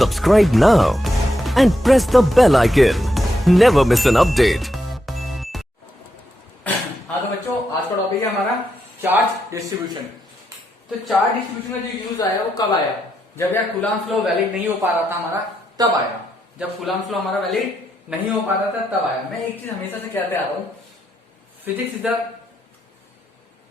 Subscribe now and press the bell icon. Never miss an update. हाँ तो बच्चों, आज का टॉपिक है हमारा चार्ज डिस्ट्रीब्यूशन। तो चार्ज डिस्ट्रीब्यूशन का जो यूज आया वो कब आया? जब यार कूलम्ब लॉ वैलिड नहीं हो पा रहा था हमारा, तब आया। जब कूलम्ब लॉ हमारा वैलिड नहीं हो पा रहा था तब आया। मैं एक चीज हमेशा से कहते आ रहा हूँ, physics is the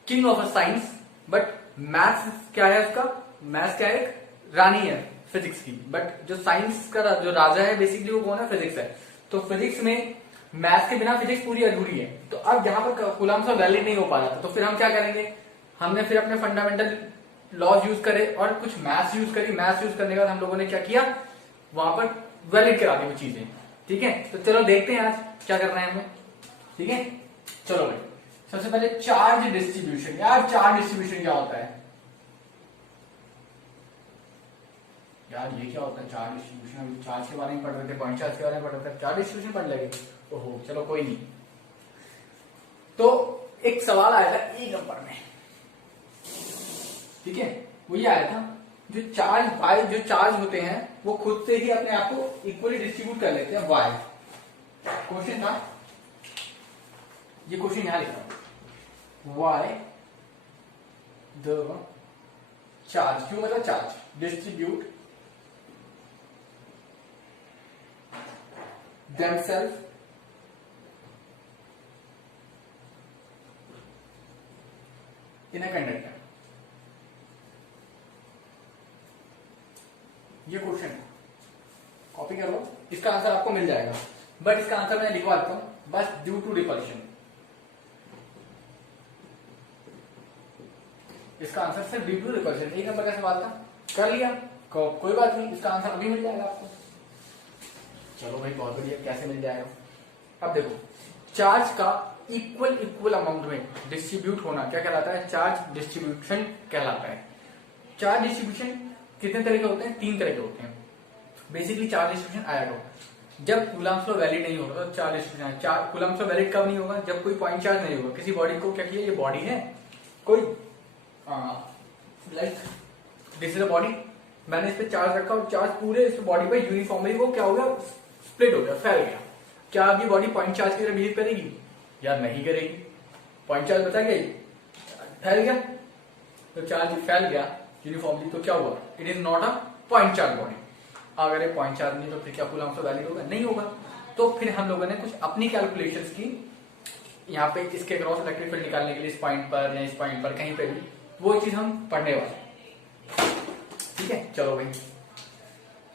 king of a science, but maths क्या है उसका? मैथ्स क्या है? एक रानी है फिजिक्स की, बट जो साइंस का जो राजा है बेसिकली वो कौन है? फिजिक्स है। तो फिजिक्स में मैथ्स के बिना फिजिक्स पूरी अधूरी है। तो अब यहाँ पर कूलम्ब लॉ वैलिड नहीं हो पा रहा था, तो फिर हम क्या करेंगे? हमने फिर अपने फंडामेंटल लॉज यूज करे और कुछ मैथ्स यूज करी। मैथ्स यूज करने के बाद हम लोगों ने क्या किया? वहां पर वैलिड करा दी वो चीजें। ठीक है, तो चलो देखते हैं आज क्या करना है हमें। ठीक है, चलो भाई, सबसे पहले चार्ज डिस्ट्रीब्यूशन। यार चार्ज डिस्ट्रीब्यूशन क्या होता है? यार ये क्या होता है चार्ज डिस्ट्रीब्यूशन? अभी चार्ज के बारे में पढ़ रहे थे, पॉइंट चार्ज के बारे में पढ़ रहे थे, चार्ज डिस्ट्रीब्यूशन पढ़ लेंगे। ओहो चलो कोई नहीं। तो एक सवाल आया था एक नंबर में, ठीक है, वो ये आया था, जो चार्ज होते हैं वो खुद से ही अपने आप को इक्वली डिस्ट्रीब्यूट कर लेते हैं। वाई क्वेश्चन था, ये क्वेश्चन यहां लिखा हूं, वाई द चार्ज, क्यों मतलब charge distribute themselves in a conductor। ये क्वेश्चन है, कॉपी कर लो, इसका आंसर आपको मिल जाएगा। बट इसका आंसर मैं लिखवा देता हूं, बस ड्यू टू रिपल्शन। इसका आंसर सिर्फ ड्यू टू रिपल्शन। एक नंबर का सवाल था, कर लिया, कोई बात नहीं, इसका आंसर अभी मिल जाएगा आपको। चलो भाई बहुत बढ़िया, कैसे मिल जाएगा? अब देखो, चार्ज का इक्वल अमाउंट में डिस्ट्रीब्यूट होना क्या कहलाता है? चार्ज डिस्ट्रीब्यूशन कहलाता है। चार्ज डिस्ट्रीब्यूशन कितने तरह के होते हैं? 3 तरह के होते हैं। बेसिकली चार्ज डिस्ट्रीब्यूशन आया तो जब कूलम्ब लॉ वैलिड नहीं होगा तो charge distribution. Coulomb law valid कब नहीं होगा? जब कोई पॉइंट चार्ज नहीं होगा। किसी बॉडी को क्या किया, ये बॉडी है कोई, like this is a body, मैंने इस पे चार्ज रखा और चार्ज पूरे इस बॉडी पे यूनिफॉर्मली वो क्या हो गया? स्प्लिट हो गया, फैल गया। क्या अब ये बॉडी पॉइंट चार्ज की तरह बिहेव करेगी? यार नहीं करेगी। पॉइंट चार्ज बचा गया, फैल गया, तो चार्ज फैल गया यूनिफॉर्मली, तो क्या हुआ? It is not a point charge body. अगर ये पॉइंट चार्ज नहीं तो फिर क्या कूलम्ब लॉ वैलिड होगा? नहीं होगा। तो फिर हम लोगों ने कुछ अपनी कैलकुलेशंस की, यहाँ पे इसके क्रॉस इलेक्ट्रिक फील्ड निकालने के लिए इस पॉइंट पर या इस पॉइंट पर कहीं पे भी, वो चीज हम पढ़ने वाले। ठीक है, चलो भाई,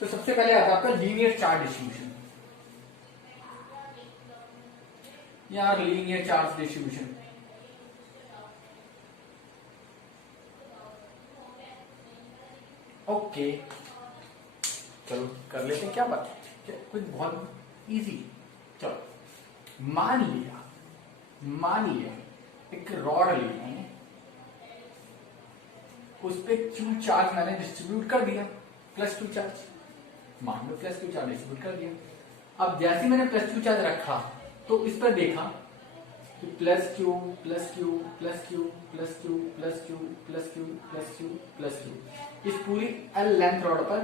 तो सबसे पहले आता है आपका लीनियर चार्ज डिस्ट्रीब्यूशन। यार लीनियर चार्ज डिस्ट्रीब्यूशन, ओके चलो कर लेते हैं। क्या बात है, कुछ बहुत इजी। चलो मान लिया एक रॉड लिया है, उस पे Q चार्ज मैंने डिस्ट्रीब्यूट कर दिया, +2 चार्ज, मान लो +2 चार्ज डिस्ट्रीब्यूट कर दिया। अब जैसे मैंने +2 चार्ज रखा तो इस पर देखा कि +Q +Q +Q +Q +Q +Q +Q +Q इस पूरी L लेंथ रॉड पर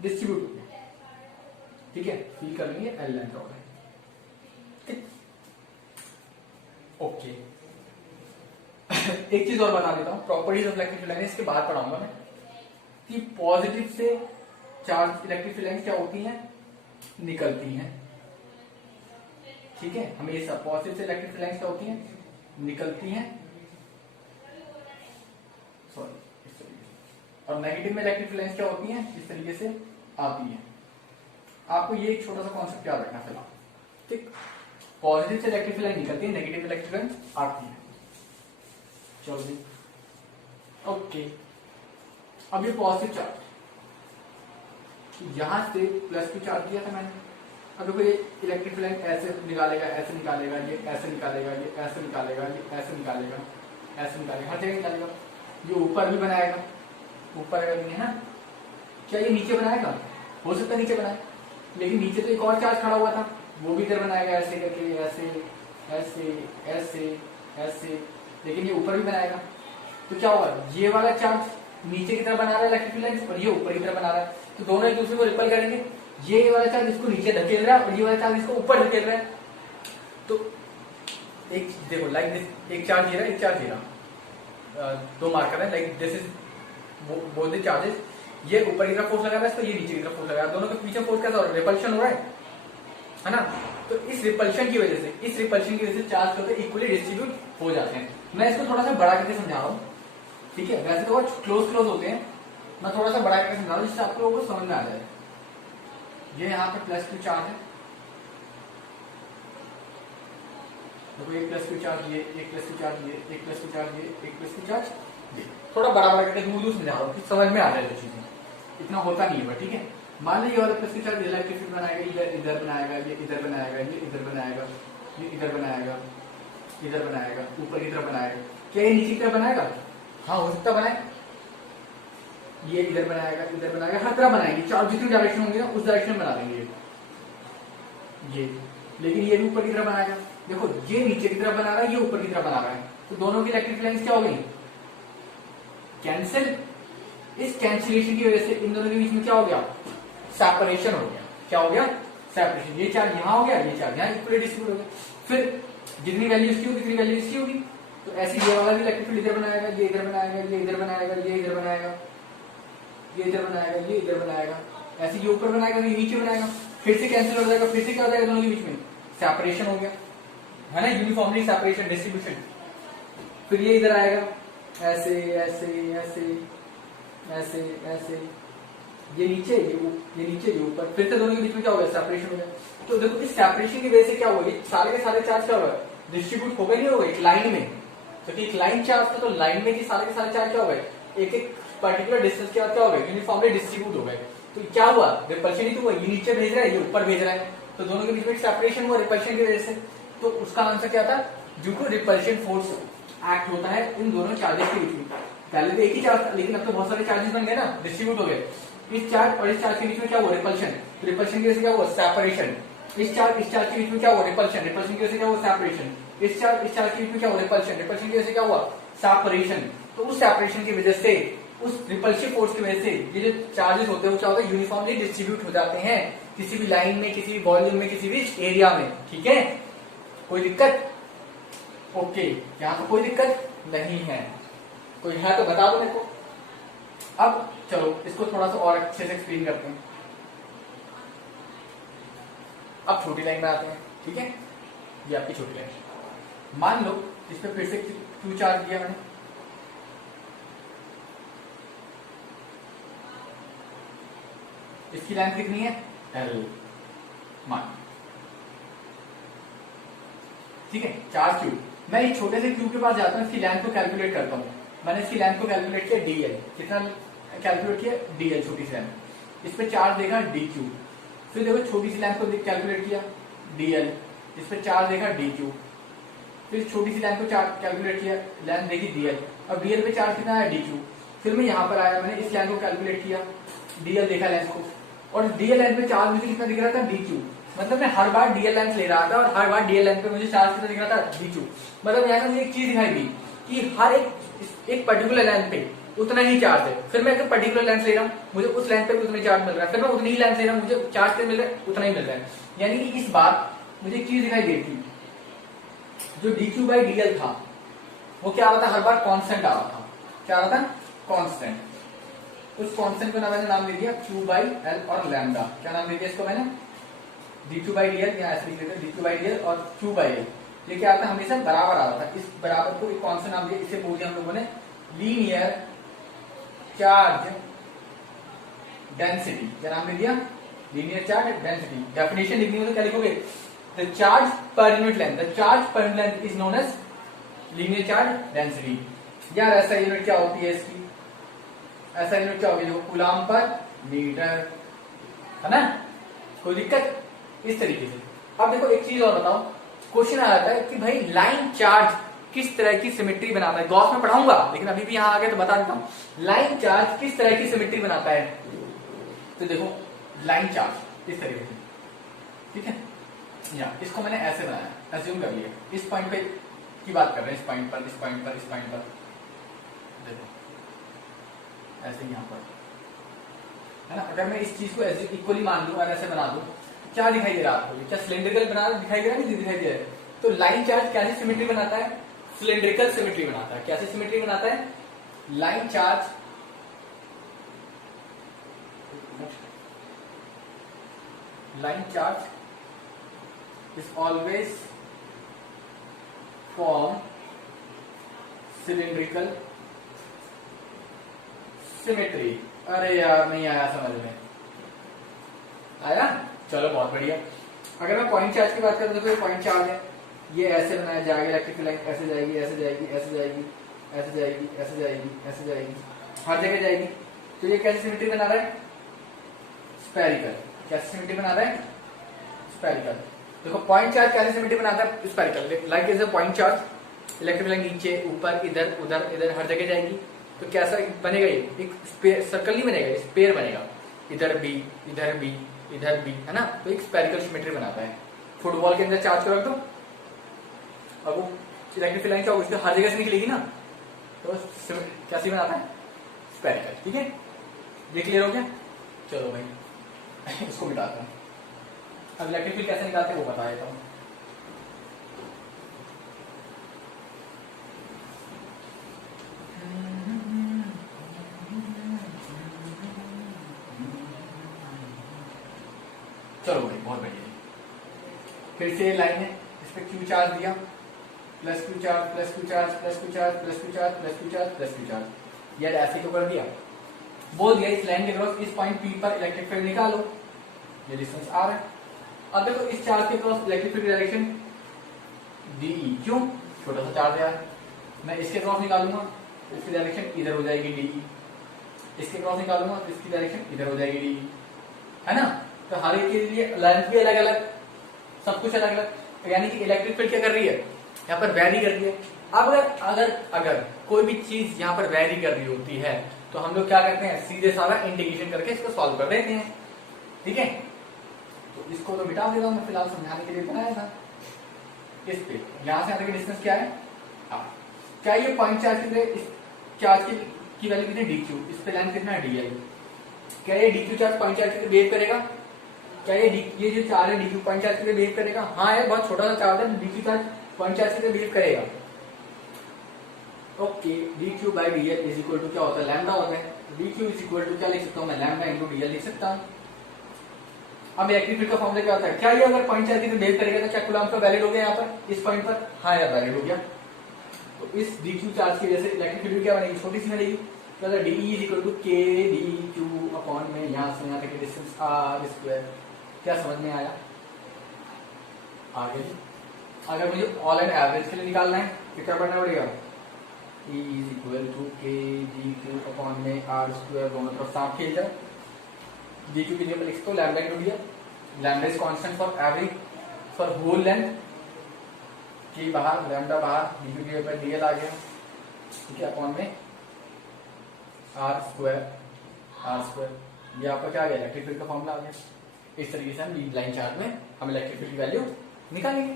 डिस्ट्रीब्यूट हो गया। ठीक है, फील कर लेंगे L लेंथ रॉड है। ओके एक चीज और बता देता हूं, properties of electric field lines, इसके बाद पढ़ाऊंगा मैं कि पॉजिटिव से चार्ज इलेक्ट्रिक फील्ड लाइंस क्या होती हैं? निकलती हैं। ठीक है, हमेशा पॉजिटिव से इलेक्ट्रिक फील्ड लाइंस क्या होती हैं? निकलती हैं, सॉरी इस तरीके से। और नेगेटिव में इलेक्ट्रिक फील्ड लाइंस क्या होती हैं? इस तरीके से आती हैं। आपको ये एक छोटा सा कॉन्सेप्ट याद रखना फिलहाल। ठीक, पॉजिटिव से इलेक्ट्रिक फील्ड लाइन निकलती है, नेगेटिव इलेक्ट्रिक फील्ड लाइन आती है। चलो जी, ओके, अब ये पॉजिटिव चार्ज, यहां से +2 चार्ज दिया था मैंने। अब देखो ये इलेक्ट्रिक फील्ड लाइन ऐसे निकालेगा, ऐसे निकालेगा, ये ऐसे निकालेगा, ये ऐसे निकालेगा, ये ऐसे निकालेगा, ऐसे निकालेगा, हर जगह निकालेगा। ये ऊपर भी बनाएगा, ऊपर अगर नहीं है ना, क्या ये नीचे बनाएगा? हो सकता है नीचे बनाए, लेकिन नीचे तो एक और चार्ज खड़ा हुआ था, वो भी इधर बनाएगा ऐसे करके, ऐसे ऐसे ऐसे ऐसे, लेकिन ये ऊपर भी बनाएगा। तो क्या होगा? ये वाला चार्ज नीचे की तरफ बना रहा है इलेक्ट्रिक फील्ड लाइंस और ये ऊपर की तरफ बना रहा है। तो दोनों एक दूसरे को रिपल करेंगे। ये वाला चार्ज इसको नीचे धकेल रहा है और ये वाला चार्ज इसको ऊपर धकेल रहा है। तो एक देखो लाइक दिस, एक चार्ज ये रहा, एक चार्ज ये रहा, दो मार्कर है, like this is both the charges. ये ऊपर की तरफ फोर्स लगा रहा है, इसको ये नीचे की तरफ फोर्स लगा रहा है, दोनों के पीछे फोर्स कैसा हो रहा है, रिपल्शन हो रहा है ना। तो इस रिपल्शन की वजह से चार्ज होते इक्वली डिस्ट्रीब्यूट हो जाते हैं। मैं इसको थोड़ा सा बड़ा करके समझा रहा हूँ, ठीक है। वैसे तो बहुत क्लोज होते हैं, मैं थोड़ा सा बड़ा करके समझा रहा हूँ जिससे आप लोगों को समझ में आ जाए। ये यहाँ पे +Q चार्ज है, देखो एक +Q चार्ज, ये एक +Q चार्ज, ये एक +Q चार्ज, ये एक +Q चार्ज, ये थोड़ा बड़ा करके दूर समझा रहा हूँ कि समझ में आ जाए तो चीजें, इतना होता नहीं है, ठीक है। मान लीजिए वाला +Q चार्ज इलेक्ट्रिक बनाएगा, इधर बनाएगा, ये इधर बनाएगा, ये इधर बनाएगा, ये इधर बनाएगा, इधर बनाएगा, ऊपर की तरफ बनाएगा, क्या ये नीचे की तरफ बनाएगा? हाँ हो सकता बनाए। ये इधर बनाएगा, इधर बनाएगा, हर तरह बनाएंगे, चार जितनी डायरेक्शन होंगी ना उस डायरेक्शन में बना देंगे ये। लेकिन ये भी ऊपर की तरफ बनाएगा, देखो ये नीचे की तरफ बना रहा है, ये ऊपर की तरफ बना रहा है, तो दोनों की इलेक्ट्रिक लाइंस क्या हो गई? कैंसिल। इस कैंसिलेशन की वजह से इन दोनों के बीच में क्या हो गया? सेपरेशन हो गया। क्या हो गया? सेपरेशन। ये चार्ज यहाँ हो गया, ये चार्ज यहाँ इक्वली डिस्ट्रीब्यूट हो गया। फिर जितनी वैल्यू इसकी होगी उतनी वैल्यू इसकी होगी, तो ऐसे ये वाला भी इलेक्ट्रिक फील्ड इधर बनाएगा, ये इधर बनाएगा, ये इधर बनाएगा, ये इधर बनाएगा, ये इधर बनाएगा, ये इधर बनाएगा, ऐसे ये ऊपर बनाएगा, ये नीचे बनाएगा, फिर से कैंसिल हो जाएगा, फिर से क्या हो जाएगा? दोनों के बीच में सेपरेशन हो गया, है ना, यूनिफॉर्मली सेपरेशन, डिस्ट्रीब्यूशन। फिर ये इधर आएगा, ऐसे ऐसे ऐसे ऐसे ऐसे, ये नीचे, ये नीचे, ये ऊपर, फिर से दोनों के बीच में क्या हो गया? सेपरेशन हो गया। तो देखो इस सेपरेशन की वजह से क्या हुआ? ये सारे के सारे चार्ज क्या हो गए? डिस्ट्रीब्यूट हो गए, नहीं हो गए एक लाइन में। तो एक लाइन चार्ज था, तो लाइन में के सारे चार्ज क्या हो गए? एक एक पर्टिकुलर डिस्टेंस के बाद क्या हो गए? यूनिफॉर्मली डिस्ट्रीब्यूट हो गए। तो क्या हुआ? रिपल्शन ही तो हुआ, ये नीचे भेज रहा है, ये ऊपर भेज रहा है, तो दोनों के बीच में सेपरेशन हुआ रिपल्शन की वजह से। तो उसका आंसर क्या था? Due to repulsion force act होता है इन दोनों चार्जेस के बीच में। पहले तो एक ही चार्ज था, लेकिन अब तो बहुत सारे चार्जेस बन गए ना, डिस्ट्रीब्यूट हो गए। इस चार्ज और इस चार्ज के बीच में क्या हुआ? रिपल्शन। रिपल्शन की वजह से क्या हुआ? सेपरेशन। इस चार्ज के बीच में क्या हुआ? रिपल्शन। रिपल्शन की वजह से क्या हुआ? सेपरेशन। इस चार्ज के बीच में क्या हुआ? रिपल्शन। रिपल्शन की वजह से क्या हुआ? सेपरेशन। तो उस सेपरेशन की वजह से, उस रिपल्सिव फोर्स की वजह से ये जो चार्जेस होते हैं वो क्या होता है? यूनिफॉर्मली डिस्ट्रीब्यूट हो जाते हैं किसी भी लाइन में, किसी भी वॉल्यूम में, किसी भी एरिया में। ठीक है, कोई दिक्कत? ओके, यहाँ तो कोई दिक्कत नहीं है। कोई है तो बता दो मेरे को। अब चलो इसको थोड़ा सा और अच्छे से एक्सप्लेन करते हैं। अब छोटी लाइन में आते हैं, ठीक है। ये आपकी छोटी लाइन, मान लो इस पे फिर से Q चार्ज दिया मैंने, इसकी लेंथ कितनी है? L मान, ठीक है। चार्ज Q, मैं इस छोटे से Q के पास जाता हूँ, इसकी लेंथ को कैलकुलेट करता हूँ। मैंने इसकी लेंथ को कैलकुलेट किया DL, कितना कैलकुलेट किया? DL, छोटी सी लेंथ। इस पे चार्ज देखा DQ, फिर देखो छोटी सी लेंथ को कैलकुलेट किया DL, इस पे चार्ज देखा DQ, फिर छोटी सी लेंथ को कैलकुलेट किया, लेंथ देखी DL, अब DL पे चार्ज कितना है? DQ। फिर मैं यहाँ पर आया, मैंने इस लेंथ को कैलकुलेट किया, DL देखा लेंथ को, और DL लेंथ पे चार्ज मुझे कितना दिख रहा था? DQ। मतलब मैं हर बार DL लेंथ ले रहा था और हर बार DL लेंथ पे मुझे चार्ज कितना दिख रहा था? DQ। मतलब यहाँ से मुझे एक चीज दिखाई दी कि हर एक पर्टिकुलर लेंथ पे उतना ही चार्ज है। फिर मैं एक पर्टिकुलर लेंथ ले रहा हूँ, मुझे उस लेंथ पे भी उतना ही चार्ज मिल रहा है, फिर मैं उतनी ही लेंथ ले रहा हूँ, मुझे चार्ज पे मिल रहा है उतना ही मिल रहा है। यानी कि इस बार मुझे एक चीज दिखाई देती, जो DQ/DL था वो क्या आ रहा था? हर बार कांस्टेंट आ रहा था। क्या आ रहा था? कांस्टेंट। उस कांस्टेंट को ना मैंने नाम दे दिया Q/L और लैम्डा। क्या नाम दे दिया इसको मैंने? DQ/DL, या ऐसे लिख लेते हैं DQ/DL और Q/L। ये क्या आता है? हमेशा बराबर आ रहा था। इस बराबर को एक कांस्टेंट नाम दिया, इसे बोल दिया हम लोगों ने लीनियर चार्ज डेंसिटी। क्या नाम दे दिया? Linear charge density. डेफिनेशन लिखनी हो तो क्या लिखोगे? The charge per unit length, the charge per unit length is known as linear charge density. यार ऐसा यूनिट क्या होती है इसकी? ऐसा यूनिट क्या होगी? देखो कूलम पर मीटर, है ना। कोई दिक्कत? इस तरीके से। अब देखो एक चीज और बताओ, क्वेश्चन आ जाता है कि भाई लाइन चार्ज किस तरह की सिमेट्री बनाता है? गॉस में पढ़ाऊंगा, लेकिन अभी भी यहां आ गया तो बता देता हूं। लाइन चार्ज किस तरह की सिमेट्री बनाता है? तो देखो लाइन चार्ज इस तरीके से, ठीक है। या इसको मैंने ऐसे बनाया, एज्यूम कर लिया, इस पॉइंट पे की बात कर रहे हैं, इस पॉइंट पर, इस पॉइंट पर, इस पॉइंट पर, देखो ऐसे यहां पर। है ना। अगर मैं इस चीज को इक्वली मान लूं और ऐसे बना दूं, क्या दिखाई दे रहा है आपको? क्या सिलेंड्रिकल बना दिखाई दे रहा है? नहीं दिखाई दे रहा है। तो लाइन चार्ज कैसी सिमेट्री बनाता है? सिलेंड्रिकल सिमेट्री बनाता है। कैसी सिमेट्री बनाता है? Line charge is always form cylindrical symmetry। अरे यार नहीं आया समझ में, आया? चलो बहुत बढ़िया। अगर मैं पॉइंट चार्ज की बात करूं तो ये पॉइंट चार्ज है, ये ऐसे बनाया जाएगा, इलेक्ट्रिक लाइन ऐसे जाएगी, ऐसे जाएगी, ऐसे जाएगी, ऐसे जाएगी, ऐसे जाएगी, ऐसे जाएगी, हर जगह जाएगी। तो ये कैसी सिमेट्री बना रहा है? स्फेरिकल। कैसी सिमेट्री बना रहा है? स्फेरिकल। देखो पॉइंट चार्ज कैसी सिमेट्री बनाता है? Spherical. Like is a point charge, electric line नीचे ऊपर इधर उधर इधर हर जगह जाएगी। तो कैसा बनेगा? ये एक सर्कल नहीं बनेगा, स्पेयर बनेगा, इधर भी इधर भी इधर भी, है ना। तो एक स्फेरिकल सिमेट्री बनाता है। फुटबॉल के अंदर चार्ज को रख दो, अब वो इलेक्ट्रिक लाइन क्या होगी? हर जगह से निकलेगी ना, तो कैसी बनाता है? स्फेरिकल। ठीक है, ये क्लियर हो गया? चलो भाई इसको मिटाता हूं। अब इलेक्ट्रिक फील्ड कैसे निकालते हैं वो बता देता हूं। चलो भाई बहुत बढ़िया। फिर से लाइन है, इस पे क्यू चार्ज दिया, plus Q charge plus Q charge plus Q charge plus Q charge plus Q charge plus Q charge. यार ऐसे क्यों कर दिया? बोल दिया इस लाइन के क्रॉस इस पॉइंट पी पर इलेक्ट्रिक फील्ड निकालो, ये डिस्टेंस आर है। अब देखो इस चार्ज के across electric field direction d E, क्यों? छोटा सा चार्ज है, मैं इसके क्रॉस निकालूंगा तो इसकी डायरेक्शन इधर हो जाएगी डीई, इसके क्रॉस निकालूंगा तो इसकी डायरेक्शन इधर हो जाएगी डीई, है ना। तो हर एक के लिए लेंथ भी अलग अलग, सब कुछ अलग अलग, यानी कि इलेक्ट्रिक फील्ड क्या कर रही है? यहाँ पर वैरी कर रही है। अब अगर अगर कोई भी चीज यहाँ पर वैरी कर रही होती है तो हम लोग क्या करते हैं? सीधे सारा इंटीग्रेशन करके इसको सॉल्व कर देते हैं। ठीक है, तो इसको तो मिटा देता हूं मैं, फिलहाल समझाने के लिए बनाया था। इस पे यहां से आने की डिस्टेंस क्या है? क्या ये पॉइंट चार्ज कितने? इस चार्ज की वैल्यू कितनी? डीक्यू। इस पे लाइन कितना है? डीएल। क्या ये डीक्यू चार्ज पॉइंट चार्ज के लिए बिहेव करेगा? क्या ये जो चार्ज है डीक्यू पॉइंट चार्ज के लिए बिहेव करेगा? हाँ, ये बहुत छोटा सा चार्ज है, डीक्यू चार्ज पॉइंट चार्ज के लिए बिहेव करेगा। Okay, dq by dl is equal to क्या होता है? लैम्डा होता है। dq इज इक्वल टू क्या लिख सकता हूं मैं? लैम्डा इंटू dl लिख सकता हूं। अब इलेक्ट्रिक फील्ड का फॉर्मूला क्या होता है? क्या ये अगर पॉइंट चार्ज की बिहेव करेगा तो क्या कूलम्ब का वैलिड हो गया यहाँ पर इस पॉइंट पर? हाँ यार वैलिड हो गया। तो इस dq चार्ज की वजह से इलेक्ट्रिक फील्ड क्या बनेगी? छोटी सी बनेगी। तो de is equal to k dq upon में यहाँ से यहाँ तक की डिस्टेंस r स्क्वायर। क्या समझ में आया? आगे अगर मुझे ऑल एंड एवरेज के लिए निकालना है तो क्या करना पड़ेगा? E is equal to k dq upon में r स्क्वायर, दोनों तरफ साफ खेल जाए। dq की जगह लिख सकते हो lambda into dl। Lambda is constant for every for whole length, k बाहर लैम्डा बाहर, dq की जगह dl आ गया। ठीक है, अपॉन में r स्क्वायर। ये आपका क्या आ गया? इलेक्ट्रिक फील्ड का फॉर्मूला आ गया। इस तरीके से हम लाइन चार्ज में हम इलेक्ट्रिक फील्ड की वैल्यू निकालेंगे।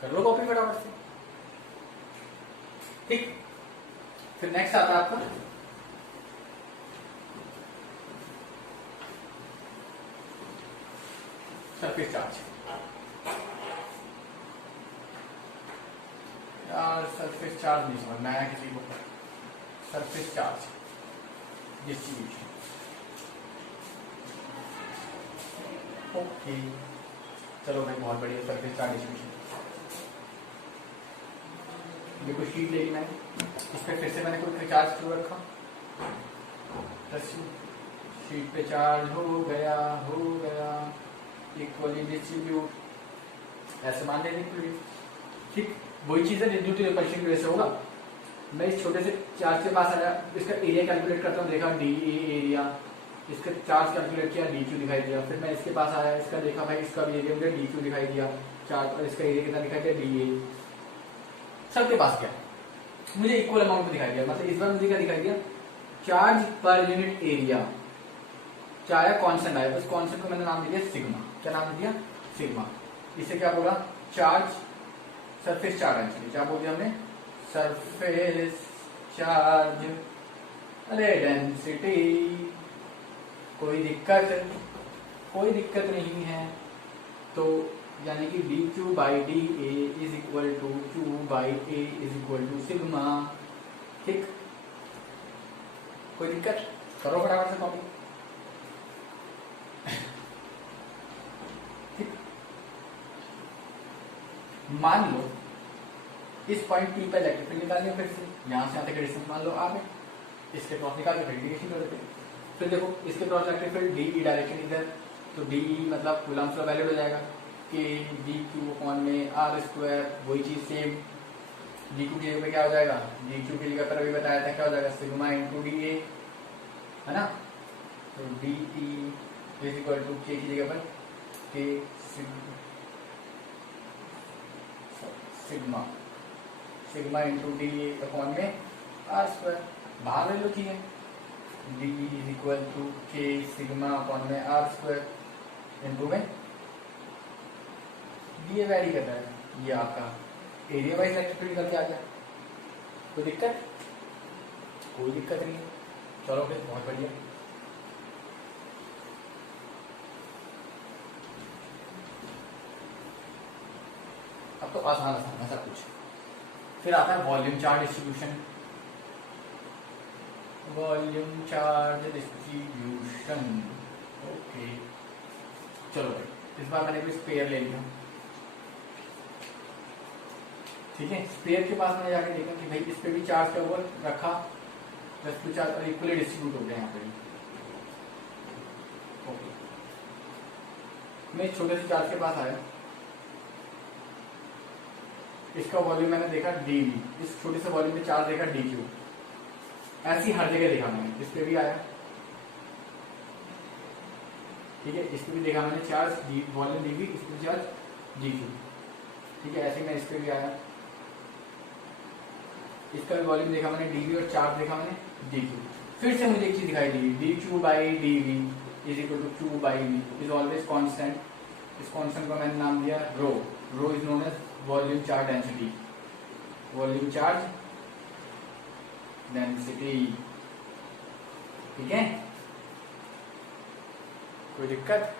कर लो कॉपी फटाफट से। ठीक, फिर नेक्स्ट आता है आपका सरफेस चार्ज। यार सरफेस चार्ज नहीं समझ में आया किसी को। Surface charge distribution. ओके चलो भाई बहुत बढ़िया। सरफेस चार्ज डिस्ट्रीब्यूशन, ये कोई शीट लेनी है, इस पे फिर से मैंने कोई चार्ज शुरू रखा, शीट पे चार्ज हो गया इक्वली डिस्ट्रीब्यूट, ऐसे मान लेंगे। ठीक, वही चीज है ड्यू टू रिपल्शन की वजह से होगा। मैं इस छोटे से चार्ज के पास आया, इसका एरिया कैलकुलेट करता हूँ, देखा डी एरिया, इसका चार्ज कैलकुलेट किया, डी क्यू दिखाई दिया। फिर मैं इसके पास आया, इसका देखा भाई इसका भी एरिया मुझे डी क्यू दिखाई दिया, चार्ज और इसका एरिया कितना दिखाई दिया? D A. सबके पास क्या मुझे इक्वल अमाउंट में दिखाई दिया, मतलब इस बार मुझे क्या दिखाई दिया? चार्ज पर यूनिट एरिया चाहे कांस्टेंट आया, उस कांस्टेंट को मैंने नाम दिया सिग्मा। क्या नाम दिया? सिग्मा। इसे क्या बोला? Charge, surface charge. एक्चुअली क्या बोल दिया हमने? Surface charge. अरे डेंसिटी कोई दिक्कत नहीं है। तो यानी कि d Q by d A is equal to Q by A is equal to sigma. ठीक, कोई दिक्कत? करो फटाफट से कॉपी। ठीक, मान लो इस पॉइंट पी पर इलेक्ट्रिक फील्ड निकाल लिया, फिर से यहां से यहाँ तक डिस्टेंस मान लो आगे, इसके क्रॉस निकाल के फिर इंटीग्रेशन कर देते हैं। फिर देखो इसके cross electric field D E direction इधर, तो डी मतलब कूलम्ब लॉ वैलिड हो जाएगा कि डी क्यू अपॉन में आर स्क्वायर, वही चीज सेम डी क्यू की जगह पे क्या हो जाएगा, डी क्यू की जगह पर अभी बताया था क्या हो जाएगा, सिग्मा इंटू डी ए, है ना। तो d E is equal to K की जगह पर K sigma into d A upon में आर स्क्वायर, बाहर ले लो ठीक है। D is equal to K sigma upon में आर स्क्वायर इंटू में डी ए वैरी कर रहा है, ये आपका एरिया वाइज इलेक्ट्रिक फील्ड निकल के आ गया। कोई दिक्कत? कोई दिक्कत नहीं है। चलो फिर, बहुत बढ़िया। अब तो आसान आसान ऐसा कुछ। फिर आता है volume charge distribution. Volume charge distribution, okay. चलो भाई, इस बार मैंने कोई स्पेयर ले लिया, ठीक है। स्पेयर के पास मैंने जाके देखा कि भाई इस पे भी चार्ज का ओवर रखा, बस टू चार्ज और इक्वली डिस्ट्रीब्यूट हो गया यहाँ पे भी, ओके। मैं एक छोटे से चार्ज के पास आया, इसका वॉल्यूम मैंने देखा डी वी, इस छोटे से वॉल्यूम में चार्ज देखा डी क्यू, ऐसी हर जगह देखा मैंने। इस पे भी आया, ठीक है, इस पे भी देखा मैंने charge d volume d V, इस पे चार्ज डी क्यू, ठीक है। ऐसे मैं इस पे भी आया, इसका भी वॉल्यूम देखा मैंने डी वी और चार्ज देखा मैंने डी क्यू। फिर से मुझे एक चीज दिखाई दी, D Q by D V is equal to Q by V is always constant. इस कॉन्स्टेंट को मैंने नाम दिया rho. Rho is known as volume charge density, volume charge density, ठीक है। कोई दिक्कत?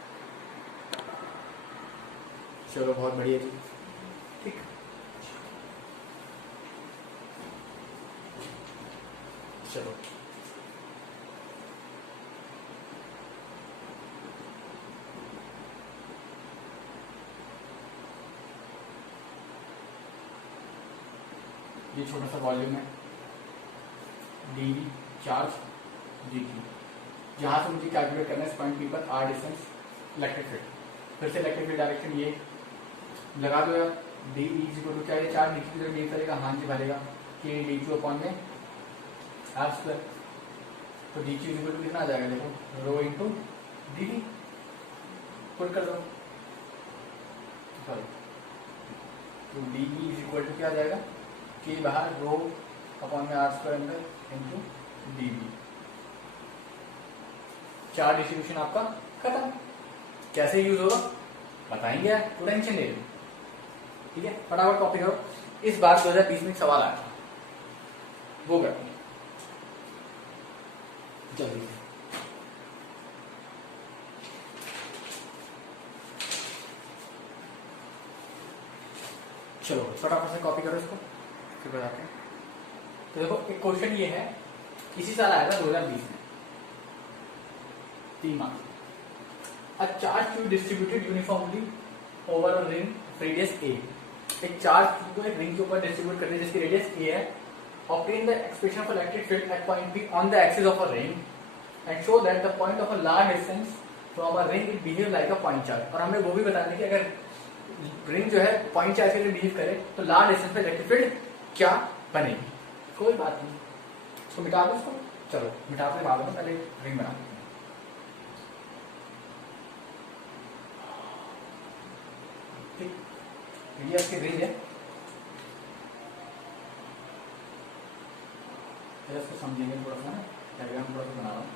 चलो बहुत बढ़िया जी, ठीक। चलो ये छोटा सा वॉल्यूम है, डी चार्ज डी क्यू, जहां से मुझे कैलकुलेट करना है इस पॉइंट पी पर आर डिस्टेंस इलेक्ट्रिक फील्ड। फिर से इलेक्ट्रिक फील्ड डायरेक्शन ये लगा दो यार, डी इज इक्वल टू क्या है, चार्ज डी क्यू डी करेगा, हाँ जी भरेगा कि डी क्यू अपॉन में आर स्क्वायर। तो D Q is equal to कितना आ जाएगा, देखो rho into d V, put कर दो, सॉरी। तो डी इज इक्वल टू क्या आ जाएगा, के बाहर रो अपॉन में आर स्क्वायर अंदर into d V. Charge distribution आपका खत्म। कैसे यूज होगा बताएंगे, तो टेंशन ले लो, ठीक है। फटाफट कॉपी करो। इस बार 2020 में एक सवाल आया था, वो करते हैं जल्दी से। चलो फटाफट से कॉपी करो इसको, फिर बताते हैं। तो देखो एक क्वेश्चन ये है, इसी साल आया था 2020 में, 3 marks. A charge to be distributed uniformly over a ring radius a. एक चार्ज को एक रिंग के ऊपर डिस्ट्रीब्यूट करते हैं जिसकी रेडियस a है। Obtain the expression of electric field at point P on the axis of a ring and show that the point of a large distance from a ring it behave like a point charge. और हमें वो भी बताना है कि अगर ring जो है पॉइंट चार्ज के लिए बिहेव करे तो लार्ज डिस्टेंस पे इलेक्ट्रिक फील्ड क्या बनेगी। कोई बात नहीं, इसको मिटा दो इसको। चलो मिटाने के बाद में पहले रिंग बना देते हैं। ये आपकी रेंज है, इसको समझेंगे थोड़ा सा ना, डायग्राम थोड़ा सा बना रहा हूँ।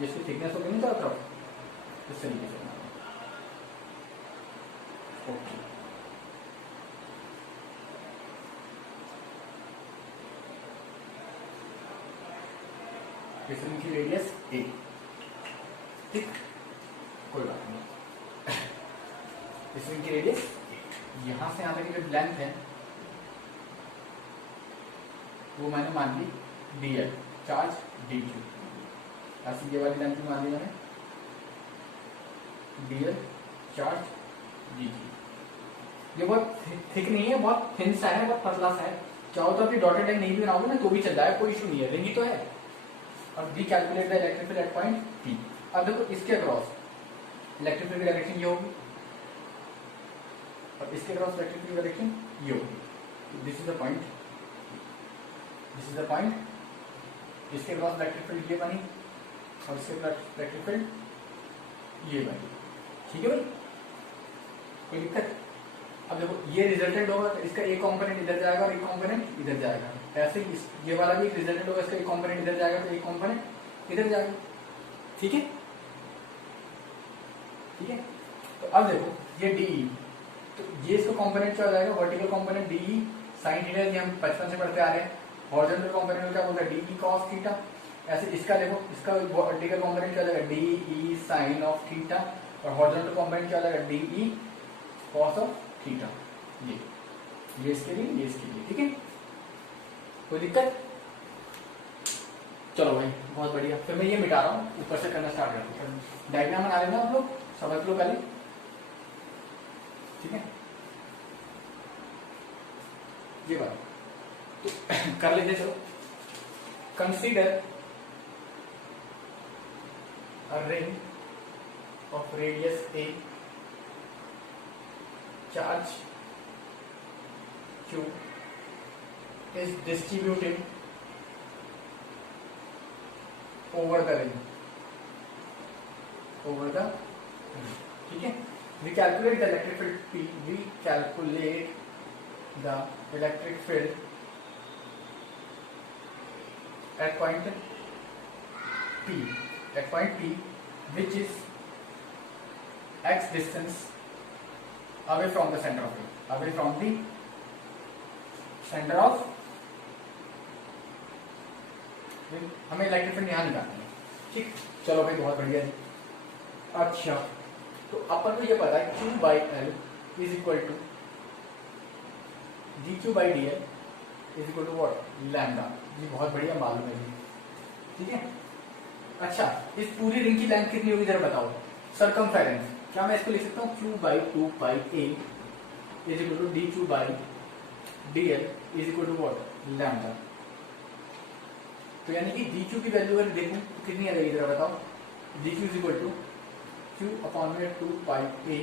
ये इसकी थिकनेस होगी नहीं चारों तरफ, इस तरीके से बना रहा हूँ, ओके। इस रिंग की रेडियस ए, ठीक, कोई बात नहीं। इस रिंग की रेडियस यहां से यहां तक की जो लेंथ है वो मैंने मान ली dl, चार्ज dq, ऐसी ये वाली लेंथ मान ली मैंने dl चार्ज dq। ये बहुत थिक नहीं है, बहुत थिन सा है, बहुत पतला सा है। चाहो तो अपनी डॉटेड लाइन नहीं भी बनाओगे ना तो भी चल जाएगा, कोई इशू नहीं है, रिंग ही तो है। और we calculate the electric field at point P। अब देखो इसके अक्रॉस इलेक्ट्रिक फील्ड की डायरेक्शन ये होगी और इसके अक्रॉस इलेक्ट्रिक फील्ड की डायरेक्शन ये होगी। This is the point, this is the point. इसके अक्रॉस इलेक्ट्रिक फील्ड ये बनी और इसके इलेक्ट्रिक फील्ड ये बनी, ठीक है भाई, कोई दिक्कत? अब देखो ये रिजल्टेंट होगा तो इसका एक कंपोनेंट इधर जाएगा और एक कंपोनेंट इधर जाएगा। ऐसे ही ये वाला भी एक रिजल्टेंट होगा, इसका एक कंपोनेंट इधर जाएगा तो एक कंपोनेंट इधर जाएगा, ठीक है, ठीक है। तो अब देखो ये DE, तो ये इसका कंपोनेंट क्या हो जाएगा, vertical component DE sine theta, ये हम बचपन से पढ़ते आ रहे हैं। हॉरिजॉन्टल कंपोनेंट क्या बोलते हैं, DE cos थीटा। ऐसे इसका देखो, इसका वर्टिकल कंपोनेंट क्या हो जाएगा, DE साइन ऑफ थीटा, और हॉरिजॉन्टल कंपोनेंट क्या हो जाएगा, DE cos ऑफ थीटा। ये इसके लिए, ये इसके लिए, ठीक है, कोई दिक्कत? चलो भाई बहुत बढ़िया। फिर मैं ये मिटा रहा हूँ, ऊपर से करना स्टार्ट करते हैं। डायग्राम बना लेना आप लोग, समझ लो पहले, ठीक है, ये बात तो कर लेते। चलो, consider a ring of radius a, charge q is distributed over the ring, over the ring, ठीक है। We calculate the electric field P, we calculate the electric field at point P, at point P which is x distance away from the center of it, away from the center of, हमें electric field यहाँ निकालना है, ठीक। चलो भाई बहुत बढ़िया जी। अच्छा, तो अपन को ये पता है Q by L is equal to dQ by dl is equal to what, lambda. ये बहुत बढ़िया मालूम है जी, ठीक है। अच्छा, इस पूरी रिंग की लेंथ कितनी होगी जरा बताओ, सरकमफेरेंस। क्या मैं इसको लिख सकता हूँ, Q by 2 pi a is equal to dQ by dl is equal to what, lambda. तो यानी कि dQ की वैल्यू अगर देखूं तो कितनी आ जाएगी जरा बताओ, dQ is equal to Q upon में 2 पाई a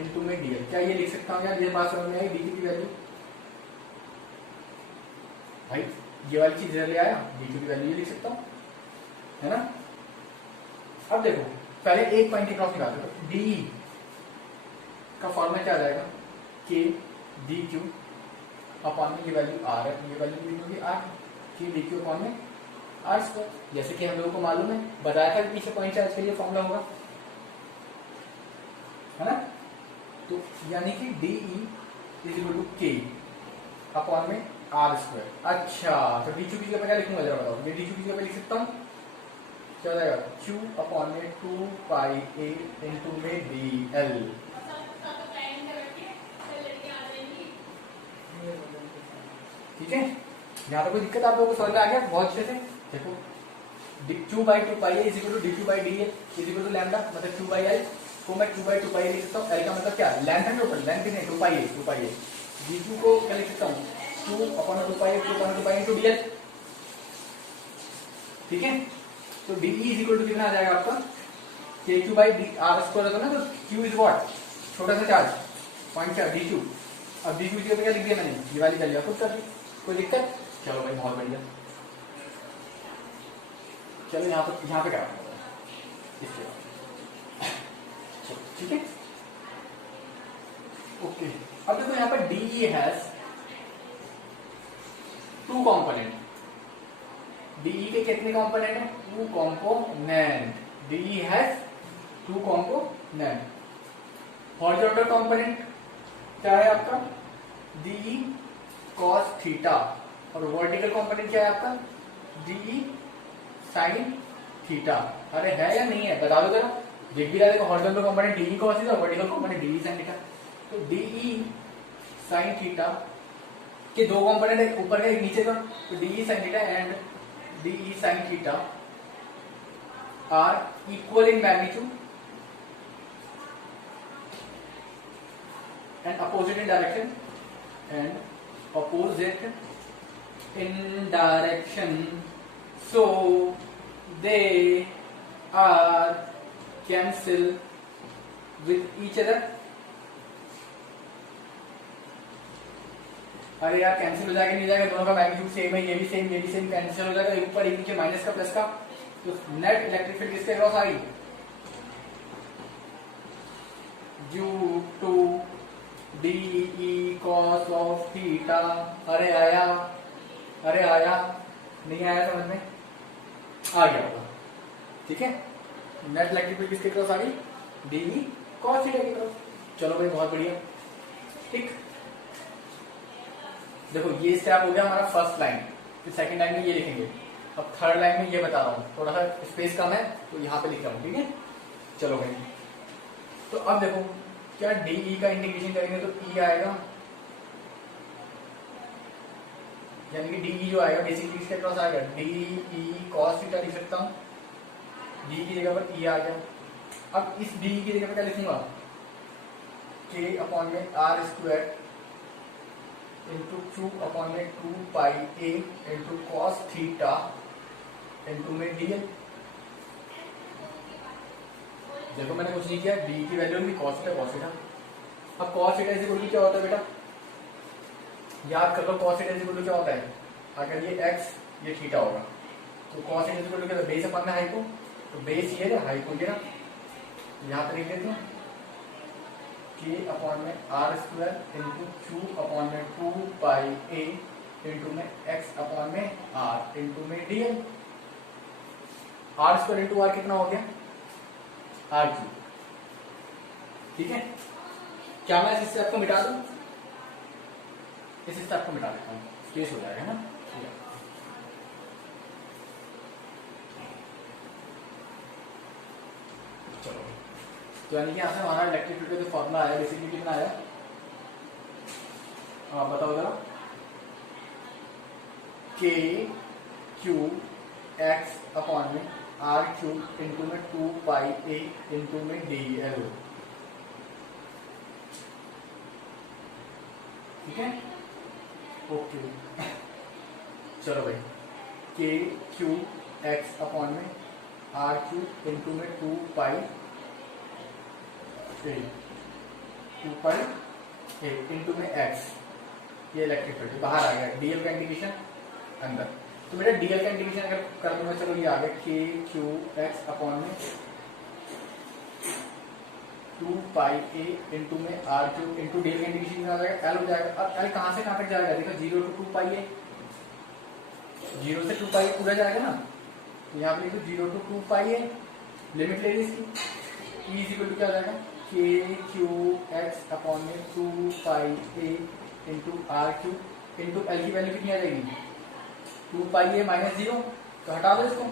इनटू में dl। क्या ये लिख सकता हूँ यार, ये बात समझ में आई, dQ की वैल्यू भाई ये वाली चीज इधर ले आया, dQ की वैल्यू ये लिख सकता हूँ, है ना। अब देखो पहले एक पॉइंट की क्रॉस निकालते तो DE का फॉर्मूला क्या आ जाएगा, K dQ अपॉन में ये वैल्यू R है, ये वैल्यू भी होगी R, K dQ अपॉन में R स्क्वायर। जैसे कि हम लोगों को मालूम है, बताया था कि पीछे पॉइंट चार्ज के लिए फॉर्मूला होगा, है ना। तो यानी कि DE is equal to K upon में R स्क्वायर। अच्छा, तो DQ की जगह क्या लिखूंगा जरा बताओ, ये DQ की जगह लिख सकता हूँ, क्या हो जाएगा, Q अपॉन में 2 पाई a इंटू में dl। ठीक है, यहाँ पे कोई दिक्कत आप लोगों को समझ में आ गया बहुत अच्छे से। देखो Q by 2 pi a is equal to DQ by dl is equal to lambda, मतलब Q बाई l को मैं Q बाई 2 पाई a लिख सकता हूँ। l का मतलब क्या, लेंथ है टोटल, लेंथ नहीं 2 पाई a। dQ को क्या लिख सकता हूँ, Q upon 2 pi a, Q upon 2 pi into dl, ठीक है। तो DE इज इक्वल टू कितना आ जाएगा आपका, KQ बाई R स्क्वायर होता है ना, तो Q इज व्हाट, छोटा सा चार्ज, पॉइंट चार्ज DQ। अब DQ की जगह क्या लिख दिया मैंने, ये वाली वैल्यू खुद कर दी, कोई दिक्कत? चलो भाई बहुत बढ़िया। चलो यहाँ पे क्या इसके बाद, ठीक है, ओके। अब देखो यहाँ पर DE हैज 2 कंपोनेंट। DE के कितने कंपोनेंट है, 2 component. DE has 2 component. Horizontal component क्या है आपका, DE cos थीटा, और वर्टिकल कंपोनेंट क्या है आपका, DE साइन थीटा। अरे है या नहीं है बता दो जरा। देख भी रहा देखो horizontal component d E cos theta, vertical component d E sine theta. तो डीई साइन थीटा के दो कंपोनेंट है, ऊपर का एक नीचे का, तो d E sine theta and d E sine theta are equal in magnitude and opposite in direction and opposite in direction, so they are cancel with each other। अरे यार कैंसिल हो जाएगा नहीं जाएगा, दोनों का मैग्नीट्यूड सेम है, ये भी सेम ये भी सेम, कैंसिल हो जाएगा, एक ऊपर एक नीचे माइनस का प्लस का, तो नेट इलेक्ट्रिक फील्ड किसके across i due to d E cos of theta. अरे आया नहीं आया समझ में आ गया होगा, ठीक है। नेट इलेक्ट्रिक फील्ड किसके क्रॉस आ गई डीई कॉस थीटा की क्रॉस। चलो भाई बहुत बढ़िया, ठीक। देखो ये स्टेप हो गया हमारा फर्स्ट लाइन, फिर सेकंड लाइन में ये लिखेंगे। अब थर्ड लाइन में ये बता रहा हूँ, थोड़ा सा स्पेस कम है तो यहाँ पे लिख रहा हूँ, ठीक है। चलो भाई तो अब देखो क्या डीई का इंटीग्रेशन करेंगे तो ई आएगा, यानी कि डीई जो आएगा बेसिकली किसके क्रॉस आएगा डीई कॉस थीटा लिख सकता हूँ, डी की जगह पर ई आ गया। अब इस डी की जगह पर क्या लिखूंगा के अपॉन में R square into Q upon में 2 pi A into cos theta into में डीएल। देखो मैंने कुछ नहीं किया, डी की वैल्यू भी cos थीटा cos थीटा। अब cos theta is equal to क्या होता है बेटा, याद कर लो cos theta is equal to क्या होता है, अगर ये x ये थीटा होगा तो cos theta is equal to what, base upon में हाइपो, तो बेस ये है हाइपो ये ना, यहाँ पर लिख देते हैं k अपॉन में R square into Q upon में 2 पाई ए इंटू में x अपॉन में r इंटू में d l. R square into R कितना हो गया आर क्यू, ठीक है। क्या मैं इस स्टेप को मिटा दूं, इस स्टेप को मिटा देता हूं, केस हो जाएगा ना। चलो तो यानी कि यहाँ से हमारा इलेक्ट्रिक फील्ड का जो फॉर्मूला आया बेसिकली कितना आया, आप बताओ जरा, के क्यू एक्स अपॉन में आर क्यू इंटू में 2 पाई ए इंटू में डी एल, ठीक है ओके। चलो भाई के क्यू एक्स अपॉन में आर क्यू इंटू में 2 पाई ए इंटू में एक्स, ये इलेक्ट्रिक फील्ड बाहर आ गया, डीएल का इंटीग्रेशन अंदर। तो मेरा डीएल का इंटीग्रेशन अगर कर दूंगा, चलो ये आ गया के क्यू एक्स अपॉन में 2 पाई ए इंटू में आर क्यू इंटू डीएल का इंटीग्रेशन आ जाएगा एल हो जाएगा। अब एल कहां से कहां तक जाएगा, देखो 0 to 2 पाई ए, 0 से 2 पाई ए पूरा जाएगा ना, तो यहाँ पे लिखो 0 to 2 पाई ए, लिमिट ले ली इसकी, ई इज इक्वल टू क्या हो जाएगा के क्यू एक्स अपॉन में 2 pi A into R Q into L की वैल्यू कितनी आ जाएगी 2 पाई ए माइनस 0, तो हटा दो इसको,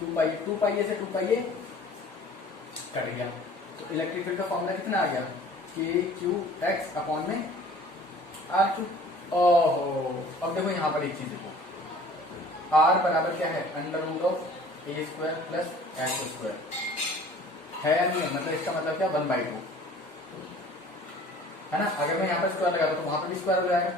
2 पाई ए से 2 पाई ए कट गया। तो इलेक्ट्रिक फील्ड का फॉर्मूला कितना आ गया के क्यू एक्स अपॉन में आर क्यू। ओहो अब देखो यहाँ पर एक चीज देखो, आर बराबर क्या है under root of A square plus X square है या नहीं है, मतलब इसका मतलब क्या 1/2 है ना। अगर मैं यहाँ पर स्क्वायर लगाता हूँ तो वहां पर भी स्क्वायर हो जाएगा,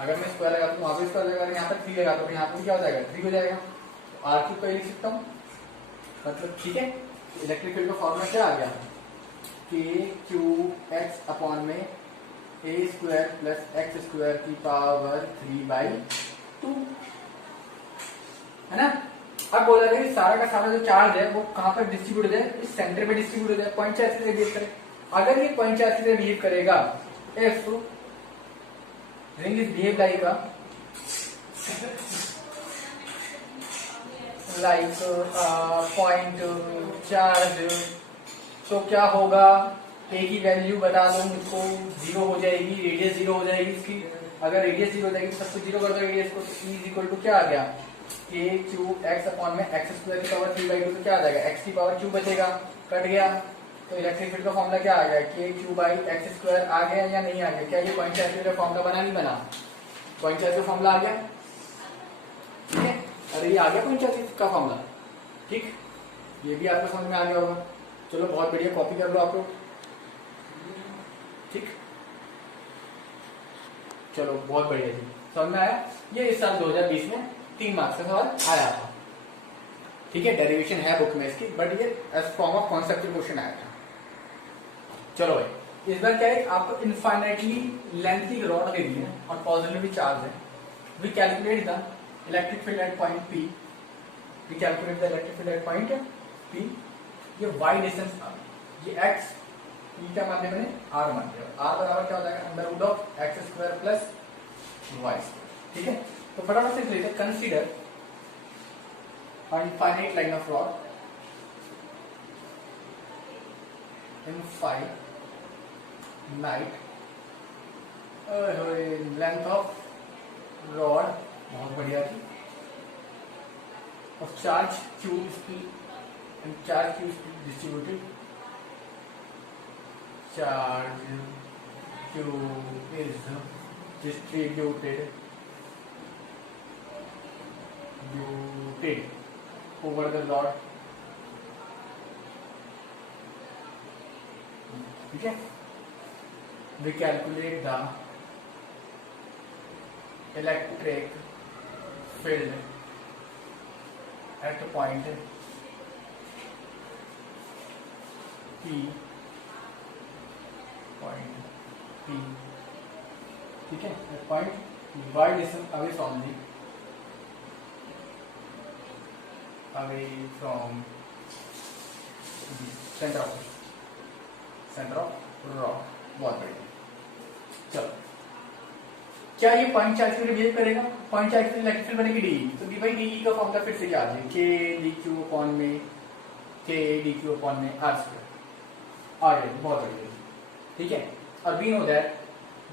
अगर मैं स्क्वायर लगाता हूँ वहां पर स्क्वायर लगाता हूँ, यहाँ पर 3 लगाता हूँ यहाँ पर क्या हो जाएगा 3 हो जाएगा, तो आर क्यू का लिख सकता हूँ मतलब, ठीक है। इलेक्ट्रिक फील्ड का फॉर्मूला क्या आ गया के क्यू एक्स अपॉन में ए स्क्वायर प्लस एक्स स्क्वायर की पावर 3/2 है ना। अब बोला गया सारा का सारा जो चार्ज है वो कहां पर डिस्ट्रीब्यूट हो जाए, इस सेंटर में डिस्ट्रीब्यूट हो जाए, पॉइंट चार्ज से बिहेव करे। अगर ये पॉइंट चार्ज से बिहेव करेगा, if ring is behave like point charge, तो क्या होगा, ए की वैल्यू बता दो मुझको, 0 हो जाएगी, रेडियस 0 हो जाएगी इसकी। अगर रेडियस 0 हो जाएगी तो सब कुछ 0 कर दो रेडियस को, तो ई इज इक्वल टू क्या आ गया के क्यूब एक्स अपॉन में एक्स स्क्वायर की पावर 3/2 तो क्या आ जाएगा, एक्स की पावर क्यूब बचेगा, कट गया। तो इलेक्ट्रिक फील्ड का फॉर्मूला क्या आ गया, के क्यूब बाई एक्स स्क्वायर आ गया या नहीं आ गया? क्या ये पॉइंट चार्ज का फॉर्मूला बना नहीं बना? पॉइंट चार्ज का फॉर्मूला आ गया, ठीक है। अरे ये आ गया पॉइंट चार्ज का फॉर्मूला, ठीक। ये भी आपको समझ में आ गया होगा। चलो बहुत बढ़िया, कॉपी कर लो आप लोग, ठीक। चलो बहुत बढ़िया जी, समझ में आया। ये इस साल 2020 में 3 मार्क्स का सवाल आया था, ठीक है। डेरिवेशन है बुक में इसकी, बट ये as form of conceptual question आया था। चलो भाई, इस बार क्या है, आपको इनफाइनाइटली लेंथ की रॉड दे दी है और पॉजिटिवली चार्ज है। We calculate the electric field at point P, we calculate the electric field at point P. ये वाई डिस्टेंस, ये एक्स, ये क्या मान लिया मैंने, आर मान लिया। आर बराबर क्या हो जाएगा, under root of X square plus Y square, ठीक है। तो फटाफट से लेते हैं, consider infinite line of rod, infinite length of rod, बहुत बढ़िया जी, of charge q is and charge q is distributed, charge q is distributed over the rod, ठीक है। we calculate the electric field at a point P, ठीक है, at point y distance away from the center of rock, बहुत बढ़िया। चलो, क्या ये point charge के लिए बिहेव करेगा? पॉइंट चार्ज के लिए इलेक्ट्रिक फील्ड बनेगी डी, तो डी बाई डी का फॉर्मूला फिर से क्या आ जाए, के डी क्यू अपॉन में आर स्क्वायर आ गया, बहुत बढ़िया, ठीक है। और we know that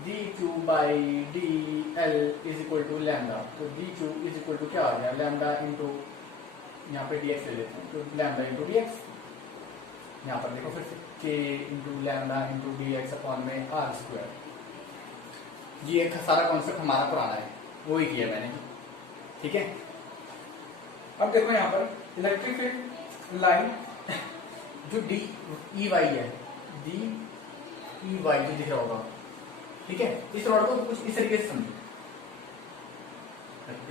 D Q by D L is equal to lambda, तो D Q is equal to क्या आ गया, लैम्डा इंटू, यहाँ पे डी एक्स ले लेते हैं, तो लैम्डा इंटू डी एक्स, यहाँ पर देखो फिर से के into lambda into D X upon में आर स्क्वायर। ये एक सारा कॉन्सेप्ट हमारा पुराना है, वो ही किया मैंने, ठीक है। अब देखो यहाँ पर इलेक्ट्रिक फील्ड लाइन जो डी ई वाई है, डी ई वाई जो दिख रहा होगा, ठीक है। इस रॉड को कुछ इस तरीके से समझो,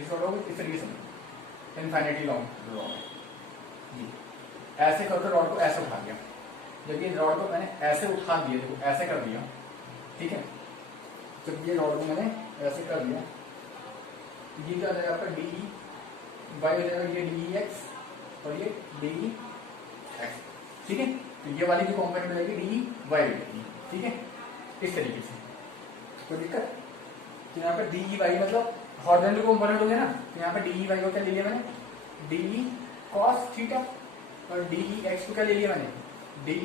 इस रॉड को इस तरीके से समझो, इनफाइनिटी लॉन्ग रॉड जी, ऐसे करके रॉड को ऐसे उठा दिया। जब ये रॉड को मैंने ऐसे उठा दिया, देखो ऐसे कर दिया, ठीक है। जब ये रॉड को मैंने ऐसे कर दिया, ये क्या हो जाएगा आपका डी वाई हो जाएगा, ये डी एक्स और ये डी एक्स, ठीक है। तो ये वाली जो कॉम्पोनेंट मिलेगी डी वाई मिलेगी, ठीक है, इस तरीके से। कोई दिक्कत? तो यहाँ पे डी वाई मतलब हॉरिजॉन्टल कॉम्पोनेंट हो गया ना, तो यहाँ पे डी वाई को क्या ले लिया मैंने, डी कॉस थीटा, और डी एक्स को क्या ले लिया मैंने, डी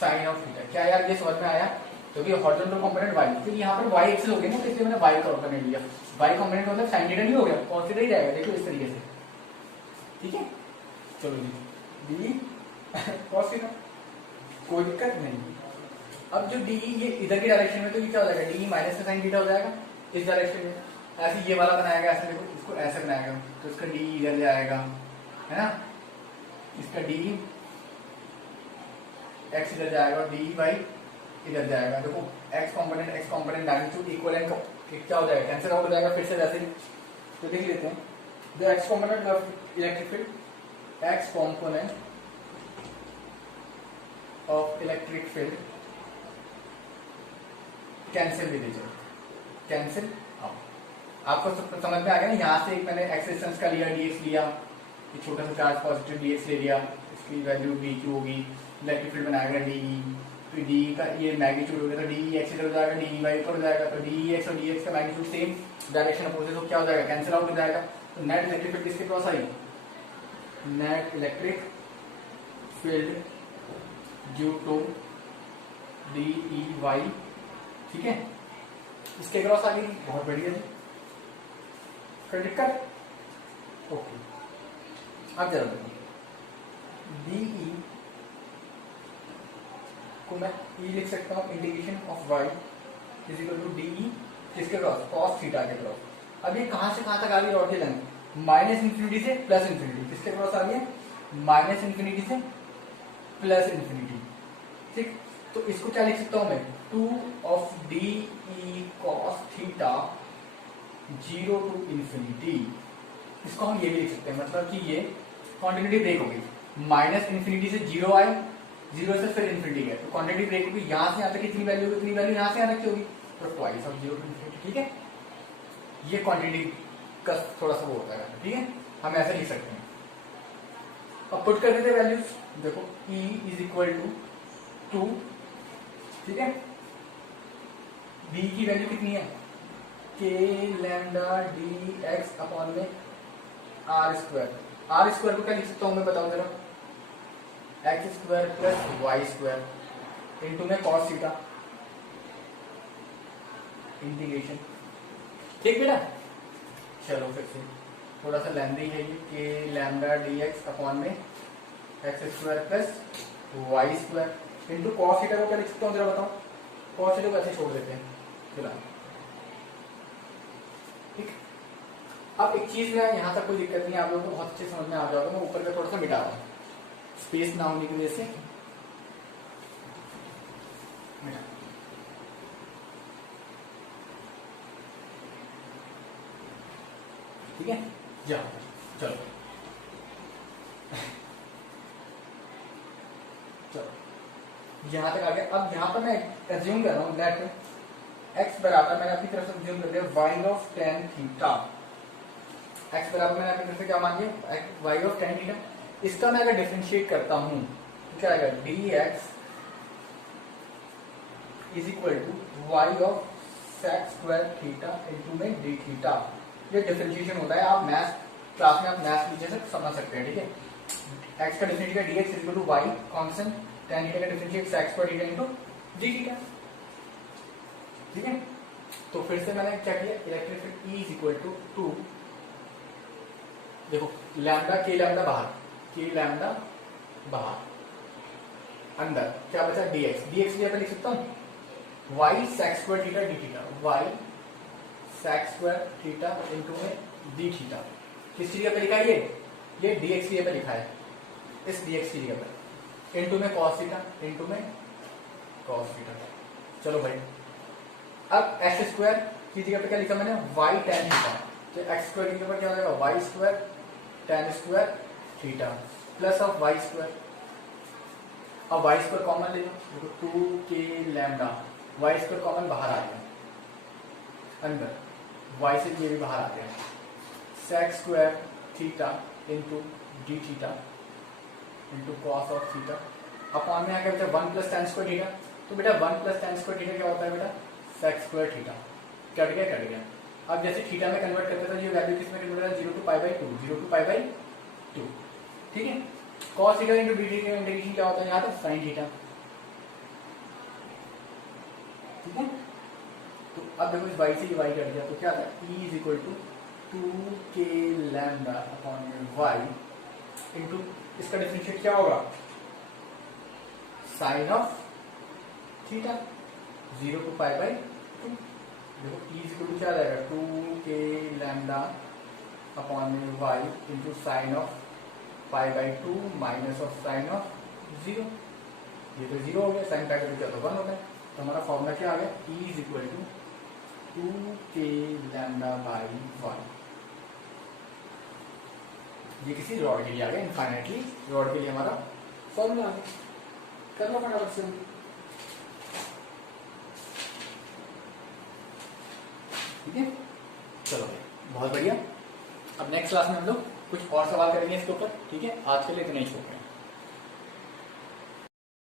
साइन ऑफ थीटा। क्या यार ये समझ में आया? क्योंकि हॉरिजॉन्टल कंपोनेंट वाई, क्योंकि यहाँ पर वाई एक्सेल हो गया ना, तो इसलिए मैंने वाई का कंपोनेंट लिया। वाई कंपोनेंट मतलब साइन थीटा नहीं हो गया, कौन सी रही जाएगा, देखो इस तरीके से, ठीक है। चलो जी, डी कॉस थीटा, कोई दिक्कत नहीं। अब जो डी ये इधर की डायरेक्शन में, तो ये क्या हो जाएगा, डी माइनस का साइन थीटा हो जाएगा इस डायरेक्शन में। ऐसे ये वाला बनाएगा, ऐसे देखो इसको ऐसे बनाएगा, तो इसका डी इधर जाएगा, है ना, इसका डी एक्स इधर जाएगा और डी वाई इधर जाएगा। देखो एक्स कंपोनेंट मैग्नीट्यूड इक्विवेलेंट क्या हो जाएगा, कैंसिल आउट हो जाएगा फिर से वैसे ही। तो देख लेते हैं, the x component of electric field, x component of electric field cancel with each other, cancel out. आपको समझ में आ गया ना, यहाँ से एक मैंने एक्स डिस्टेंस का लिया, डीएक्स लिया, ये छोटा सा चार्ज पॉजिटिव डीएक्स ले लिया, इसकी वैल्यू डी क्यू होगी, इलेक्ट्रिक फील्ड बनाएगा डी, तो डी का ये मैग्नीट्यूड हो गया, तो डी एक्स इधर हो जाएगा, डी वाई ऊपर हो जाएगा, तो डी एक्स और डी एक्स का मैग्नीट्यूड सेम डायरेक्शन अपोजिट, तो क्या हो जाएगा, कैंसिल आउट हो जाएगा। तो नेट इलेक्ट्रिक फील्ड किसके across I, net electric field due to d E Y, ठीक है, इसके क्रॉस आ गई, बहुत बढ़िया जी। कोई दिक्कत? ओके, अब जरा देखो डीई को मैं ई लिख सकता हूँ integration of Y is equal to d E किसके क्रॉस, कॉस थीटा के क्रॉस। अब ये कहां से कहां तक आ गई रॉड की लेंथ, माइनस इंफिनिटी से प्लस इंफिनिटी, किसके क्रॉस आ गई है, माइनस इंफिनिटी से प्लस इंफिनिटी। ठीक, तो इसको क्या लिख सकता हूं मैं, 2 of d E cos theta 0 to infinity. इसको हम ये भी लिख सकते हैं, मतलब कि ये क्वांटिटी ब्रेक होगी, माइनस इंफिनिटी से 0 आए, 0 से फिर इंफिनिटी गए, तो क्वांटिटी ब्रेक होगी, यहां से यहां तक कितनी वैल्यू होगी, इतनी वैल्यू यहां से यहां तक की होगी, तो ट्वाइस ऑफ 0 टू इंफिनिटी। ठीक है, ये क्वांटिटी का थोड़ा सा वो होता है, ठीक है, हम ऐसे लिख सकते हैं। अब पुट कर देते वैल्यूज, देखो E इज इक्वल टू 2, ठीक है, B की वैल्यू कितनी है, K lambda d X upon में आर स्क्वायर। आर स्क्वायर को क्या लिख सकता हूं मैं, बताओ जरा, X square plus Y square into में कॉस थीटा इंटीग्रेशन। ठीक बेटा, चलो फिर से थोड़ा सा लेंदी है ये, K lambda d X upon में X square plus Y square into cos theta को क्या लिख सकता हूँ जरा बताओ, कॉस थीटा को ऐसे छोड़ देते हैं फिलहाल। ठीक, अब एक चीज में यहाँ तक कोई दिक्कत नहीं है, आप लोगों को बहुत अच्छे समझ में आ जाएगा, मैं ऊपर का थोड़ा सा मिटा रहा हूँ स्पेस ना होने की वजह से। ठीक है, जाओ चलो चलो यहां तक आ गया। अब यहां पर मैं एज्यूम कर रहा हूं लेट एक्स बराबर, मैंने अपनी तरफ से एज्यूम कर दिया Y of tan theta. X बराबर मैंने अपनी तरफ से क्या मान लिया, वाई ऑफ टेन थीटा। इसका मैं अगर डिफरेंशिएट करता हूं तो क्या आएगा, d X is equal to Y of sec square theta into में डी थीटा। ये डिफरेंशिएशन होता है, आप मैथ्स क्लास में आप मैथ्स नीचे से समझ सकते हैं। ठीक है, एक्स का differentiate D X is equal to Y constant tan theta का differentiate sec square theta into D theta. ठीक है, तो फिर से मैंने क्या किया, electric field E is equal to 2, देखो लैम्डा के लैम्डा बाहर, के लैम्डा बाहर, अंदर क्या बचा dx, dx यहाँ पे लिख सकता हूँ y sec square theta d theta, y sec square theta into में डी थीटा। किस चीज पे लिखा है ये dx की जगह पे लिखा है, इस dx की जगह पे इनटू में cos थीटा इनटू में cos थीटा। चलो भाई, अब x स्क्वायर की जगह पे क्या लिखा मैंने, y tan थीटा, तो x स्क्वायर की जगह पर क्या हो जाएगा, y square tan square theta plus of y square. अब y स्क्वायर कॉमन ले लो, देखो 2k lambda, y square common बाहर आ गया, अंदर y से ये भी बाहर आ गया, sec square theta into d theta into cos of theta upon में आ गया बेटा 1 प्लस tan स्क्वायर थीटा। तो बेटा 1 प्लस tan स्क्वायर थीटा क्या होता है बेटा, सेक स्क्वायर थीटा। कट गया। अब जैसे थीटा में कन्वर्ट करते थे, ये वैल्यू किसमें कन्वर्ट होता है, 0 to pi by 2, 0 to pi by 2। ठीक है, cos theta into d theta का इंटीग्रेशन क्या होता है, यहाँ तक sin थीटा। ठीक है, तो अब देखो इस y से ये y कट गया, तो क्या आता है, E is equal to 2k lambda upon y into इसका डिफरेंशिएट क्या होगा, sine of theta 0 to pi by 2। देखो E इज इक्वल टू क्या आ जाएगा, 2k लैम्डा अपॉन में y into sine of pi by 2 minus of sine of 0। ये तो 0 हो गया, साइन का क्या तो 1 होता है, तो हमारा फॉर्मूला क्या आ गया, E is equal to 2k lambda by 1। ये किसी रॉड के लिए आ गया, इनफाइनाइटली रॉड के लिए हमारा फॉर्मूला आ गया। कर लो फटाफट से। ठीक है, चलो भाई बहुत बढ़िया। अब नेक्स्ट क्लास में हम लोग कुछ और सवाल करेंगे इसके ऊपर। ठीक है, आज के लिए इतना ही छोड़ रहे हैं।